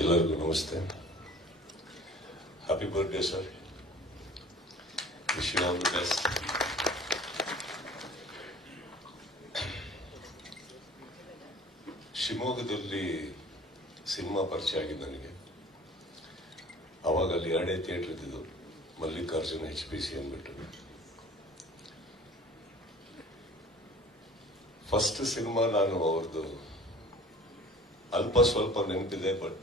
ಎಲ್ಲರಿಗೂ ನಮಸ್ತೆ. Happy birthday sir wish the best ಶಿವಮೊಗ್ಗದಲ್ಲಿ ಸಿನಿಮಾ ಪರಿಚಯ ಆಗಿದೆ ನನಗೆ. ಅವಾಗ ಅಲ್ಲಿ ಎರಡೇ ಥಿಯೇಟರ್ ಇದ್ದಿದ್ದು, ಮಲ್ಲಿಕಾರ್ಜುನ ಎಚ್ ಪಿ ಸಿ ಅಂದ್ಬಿಟ್ಟು. ಫಸ್ಟ್ ಸಿನಿಮಾ ನಾನು ಅವ್ರದ್ದು ಅಲ್ಪ ಸ್ವಲ್ಪ ನೆನಪಿದೆ ಬಟ್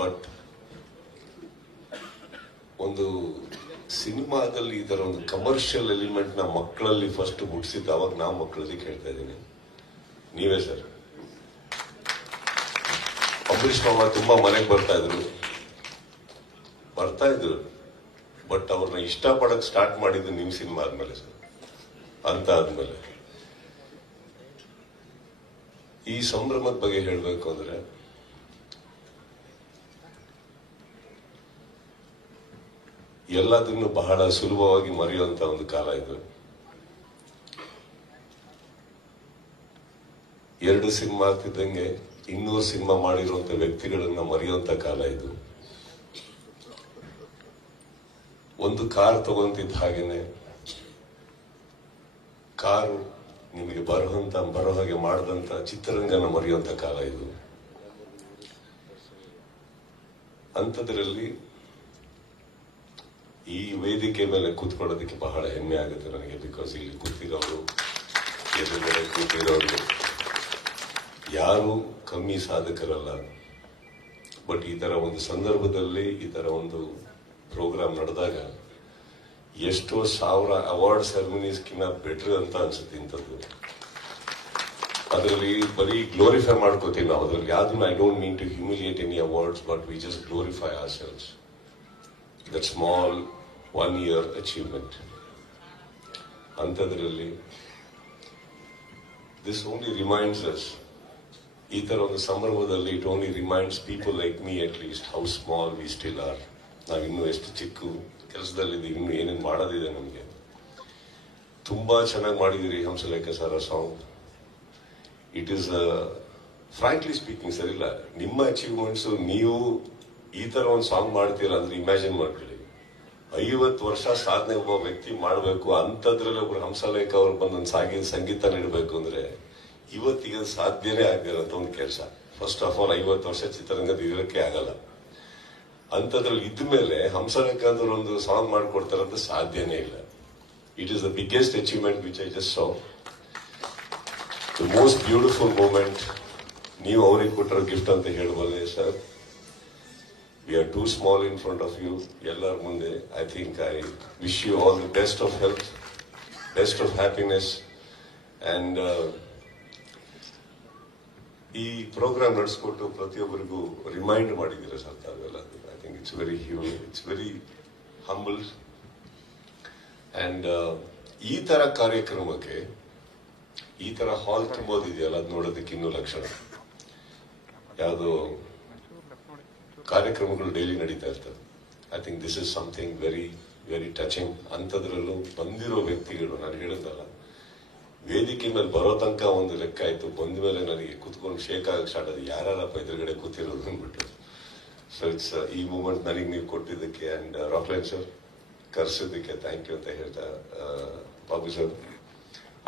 but ಒಂದು ಸಿನಿಮಾದಲ್ಲಿ ತರ ಒಂದು ಕಮರ್ಷಿಯಲ್ ಎಲಿಮೆಂಟ್ನ ಮಕ್ಕಳಲ್ಲಿ ಫಸ್ಟ್ ಹುಟ್ಟಿಸಿದ್ದು ಅವಾಗ ನಾ ಮಕ್ಕಳಲ್ಲಿ ಕೇಳ್ತಾ ಇದ್ದೀನಿ. ನೀವೇ ಸರ್. ಅಂಬರೀಷ್ ಮಾಮ ತುಂಬಾ ಮನೆಗೆ ಬರ್ತಾ ಇದ್ರು. ಬರ್ತಾ ಇದ್ರು. ಬಟ್ ಅವ್ರನ್ನ ಇಷ್ಟಪಡಕ್ ಸ್ಟಾರ್ಟ್ ಮಾಡಿದ್ದು ನಿಮ್ ಸಿನಿಮಾ ಆದ್ಮೇಲೆ ಸರ್. ಅಂತ ಆದ್ಮೇಲೆ. ಈ ಸಂಭ್ರಮದ ಬಗ್ಗೆ ಹೇಳಬೇಕು ಅಂದ್ರೆ ಎಲ್ಲದನ್ನು ಬಹಳ ಸುಲಭವಾಗಿ ಮರೆಯುವಂತ ಒಂದು ಕಾಲ ಇದು. ಎರಡು ಸಿನಿಮಾ ಆಗ್ತಿದ್ದಂಗೆ ಇನ್ನೂರು ಸಿನಿಮಾ ಮಾಡಿರುವಂತ ವ್ಯಕ್ತಿಗಳನ್ನ ಮರೆಯುವಂತ ಕಾಲ ಇದು. ಒಂದು ಕಾರ್ ತಗೊಂತಿದ್ದ ಹಾಗೇನೆ ಕಾರು ನಿಮಗೆ ಬರುವಂತ, ಬರೋ ಹಾಗೆ ಮಾಡಿದಂತ ಚಿತ್ರರಂಗನ ಮರೆಯುವಂತ ಕಾಲ ಇದು. ಅಂಥದ್ರಲ್ಲಿ ಈ ವೇದಿಕೆ ಮೇಲೆ ಕೂತ್ಕೊಳ್ಳೋದಕ್ಕೆ ಬಹಳ ಹೆಮ್ಮೆ ಆಗುತ್ತೆ ನನಗೆ ಬಿಕಾಸ್ ಇಲ್ಲಿ ಕೂತಿರೋರು, ಎದುರುಗಡೆ ಕೂತಿರೋರು, ಯಾರು ಕಮ್ಮಿ ಸಾಧಕರಲ್ಲ. ಬಟ್ ಈ ತರ ಒಂದು ಸಂದರ್ಭದಲ್ಲಿ, ಈ ತರ ಒಂದು ಪ್ರೋಗ್ರಾಮ್ ನಡೆದಾಗ ಎಷ್ಟೋ ಸಾವಿರ ಅವಾರ್ಡ್ ಸೆರೆಮನೀಸ್ಕಿನ್ನ ಬೆಟರ್ ಅಂತ ಅನ್ಸುತ್ತೆ ಇಂಥದ್ದು. ಅದರಲ್ಲಿ ಬರೀ ಗ್ಲೋರಿಫೈ ಮಾಡ್ಕೋತೀವಿ ನಾವು. ಅದರಲ್ಲಿ ಯಾವ್ದನ್ನ I don't mean to humiliate any awards but we just glorify ourselves that small one year achievement ಅಂಥದ್ರಲ್ಲಿ ದಿಸ್ ಓನ್ಲಿ ರಿಮೈಂಡ್ಸ್ ಅಸ್ ಈ ಥರ ಒಂದು ಸಂದರ್ಭದಲ್ಲಿ it only reminds people like me at least how small we still are ನಾವು ಇನ್ನೂ ಎಷ್ಟು ಚಿಕ್ಕ ಕೆಲಸದಲ್ಲಿದ್ದೀವಿ, ಇನ್ನೂ ಏನೇನು ಮಾಡೋದಿದೆ ನಮಗೆ. ತುಂಬ ಚೆನ್ನಾಗಿ ಮಾಡಿದಿರಿ Hamsalekha sir song it is frankly speaking sir ಇಲ್ಲ ನಿಮ್ಮ ಅಚೀವ್ಮೆಂಟ್ಸು ನೀವು ಈ ಥರ ಒಂದು ಸಾಂಗ್ ಮಾಡ್ತೀರ ಅಂದ್ರೆ ಇಮ್ಯಾಜಿನ್ ಮಾಡ್ಕೊಳ್ಳಿ ಐವತ್ತು ವರ್ಷ ಸಾಧನೆ ಒಬ್ಬ ವ್ಯಕ್ತಿ ಮಾಡಬೇಕು ಅಂಥದ್ರಲ್ಲಿ ಒಬ್ರು ಹಂಸಲೇಖ ಅವ್ರು ಬಂದೊಂದು ಸಾಗಿನ ಸಂಗೀತ ನೀಡಬೇಕು ಅಂದ್ರೆ ಇವತ್ತಿಗೆ ಸಾಧ್ಯನೇ ಆಗಿರೋಂಥ ಒಂದು ಕೆಲಸ. ಫಸ್ಟ್ ಆಫ್ ಆಲ್ ಐವತ್ತು ವರ್ಷ ಚಿತ್ರರಂಗದ ಇರೋಕ್ಕೆ ಆಗಲ್ಲ. ಅಂಥದ್ರಲ್ಲಿ ಇದ್ಮೇಲೆ ಹಂಸಲೇಖ ಅಂದ್ರೆ ಒಂದು ಸಾಂಗ್ ಮಾಡ್ಕೊಡ್ತಾರಂತ ಸಾಧ್ಯನೇ ಇಲ್ಲ. It is the biggest achievement which I just saw the most beautiful moment ನೀವು ಅವ್ರಿಗೆ ಕೊಟ್ಟಿರೋ ಗಿಫ್ಟ್ ಅಂತ ಹೇಳ್ಬೋದೇ, sir? We are too small in front of you ಎಲ್ಲರ ಮುಂದೆ I think I wish you all the best of health best of happiness and ಈ programme ನಡೆಸ್ಕೊಟ್ಟು ಪ್ರತಿಯೊಬ್ಬರಿಗೂ remind ಮಾಡಿದ್ದೀರಾ ಸರ್ ತಾವೆಲ್ಲ. I think it's very hu it's very humble and ಈ ಥರ ಕಾರ್ಯಕ್ರಮಕ್ಕೆ, ಈ ಥರ ಹಾಲ್ ತುಂಬೋದಿದೆಯಲ್ಲ, ಅದು ನೋಡೋದಕ್ಕೆ ಇನ್ನೂ ಲಕ್ಷಣ. ಯಾವುದೋ ಕಾರ್ಯಕ್ರಮಗಳು ಡೈಲಿ ನಡೀತಾ ಇರ್ತದೆ. I think this is something very very touching ಅಂಥದ್ರಲ್ಲೂ ಬಂದಿರೋ ವ್ಯಕ್ತಿಗಳು, ನಾನು ಹೇಳಿದ್ನಲ್ಲ ವೇದಿಕೆ ಮೇಲೆ ಬರೋ ತನಕ ಒಂದು ಲೆಕ್ಕ ಆಯಿತು ಬಂದ ಮೇಲೆ ನನಗೆ ಕೂತ್ಕೊಂಡು ಶೇಕ್ ಆಗಕ್ಕೆ ಸ್ಟಾರ್ಟ್ ಅದು ಯಾರಪ್ಪ ಎದುರುಗಡೆ ಕೂತಿರೋದು ಅಂದ್ಬಿಟ್ಟು. ಸೊ ಇಟ್ಸ್ ಈ ಮೂಮೆಂಟ್ ನನಗೆ ನೀವು ಕೊಟ್ಟಿದ್ದಕ್ಕೆ ಅಂಡ್ ರಾಕ್ಲೈನ್ ಸರ್ ಕರೆಸಿದ್ದಕ್ಕೆ ಥ್ಯಾಂಕ್ ಯು ಅಂತ ಹೇಳ್ತಾ Babu sir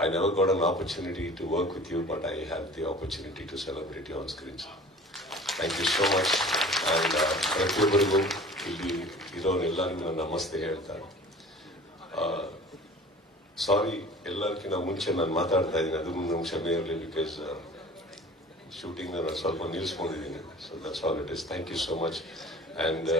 I never got an opportunity to work with you but I have the opportunity to celebrate on screen thank you so much and ಪ್ರತಿಯೊಬ್ಬರಿಗೂ ಇಲ್ಲಿ ಇರೋರೆಲ್ಲರಿಗೂ ನಾನು ನಮಸ್ತೆ ಹೇಳ್ತಾ ಸಾರಿ ಎಲ್ಲರಿಗಿಂತ ಮುಂಚೆ ನಾನು ಮಾತಾಡ್ತಾ ಇದ್ದೀನಿ. ಅದು ನಮ್ಮ ಕ್ಷಮೆ ಇರಲಿ ಬಿಕಾಸ್ ಶೂಟಿಂಗ್ ನಾನು ಸ್ವಲ್ಪ ನಿಲ್ಲಿಸ್ಕೊಂಡಿದ್ದೀನಿ so that's all it is thank you so much and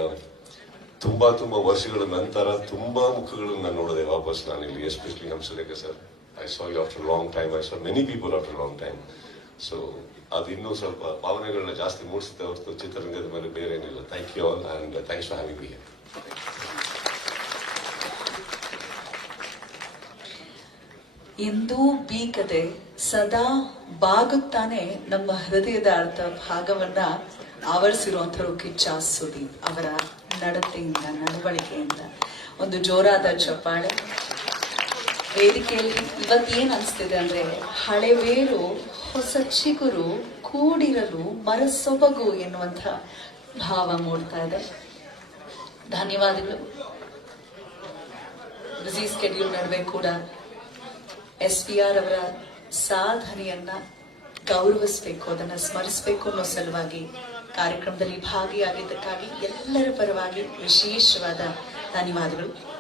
ತುಂಬ ತುಂಬ ವರ್ಷಗಳ ನಂತರ ತುಂಬ ಮುಖಗಳನ್ನು ನಾನು ನೋಡಿದೆ ವಾಪಸ್ ನಾನು ಇಲ್ಲಿ especially Hamsalekha sir I saw you after long time I saw many people after long time so ಅದು ಇನ್ನೂ ಸ್ವಲ್ಪ ಭಾವನೆಗಳನ್ನ ಜಾಸ್ತಿ ಮೂಡಿಸುತ್ತೆ ಹೊರತು ಚಿತ್ರರಂಗದ ಮೇಲೆ ಬೇರೆ ಏನಿಲ್ಲ. Thank you all and thanks for having me ಎಂದೂ ಬೀಕದೆ ಸದಾ ಬಾಗುತ್ತಾನೆ ನಮ್ಮ ಹೃದಯದ ಅರ್ಥ ಭಾಗವನ್ನ ಆವರಿಸಿರುವಂಥವ್ರು ಕಿಚ್ಚ ಸುದೀಪ್ ಅವರ ನಡತೆಯಿಂದ, ನಡವಳಿಕೆಯಿಂದ. ಒಂದು ಜೋರಾದ ಚಪ್ಪಾಳೆ. ವೇದಿಕೆಯಲ್ಲಿ ಇವತ್ತೇನ್ ಅನ್ಸ್ತಿದೆ ಅಂದ್ರೆ ಹಳೆಬೇರು ಹೊಸ ಚಿಗುರು ಕೂಡಿರಲು ಮರಸೊಬಗು ಎನ್ನುವಂಥ ಭಾವ ಮೂಡ್ತಾ ಇದೆ. ಧನ್ಯವಾದಗಳು. ಬ್ಯುಸಿ ಸ್ಕೆಡ್ಯೂಲ್ ನಡುವೆ ಕೂಡ. ಎಸ್ ಪಿ ಆರ್ ಅವರ ಸಾಧನೆಯನ್ನ ಗೌರವಿಸಬೇಕು, ಅದನ್ನ ಸ್ಮರಿಸಬೇಕು ಅನ್ನೋ ಸಲುವಾಗಿ ಕಾರ್ಯಕ್ರಮದಲ್ಲಿ ಭಾಗಿಯಾಗಿದ್ದಕ್ಕಾಗಿ ಎಲ್ಲರ ಪರವಾಗಿ ವಿಶೇಷವಾದ ಧನ್ಯವಾದಗಳು.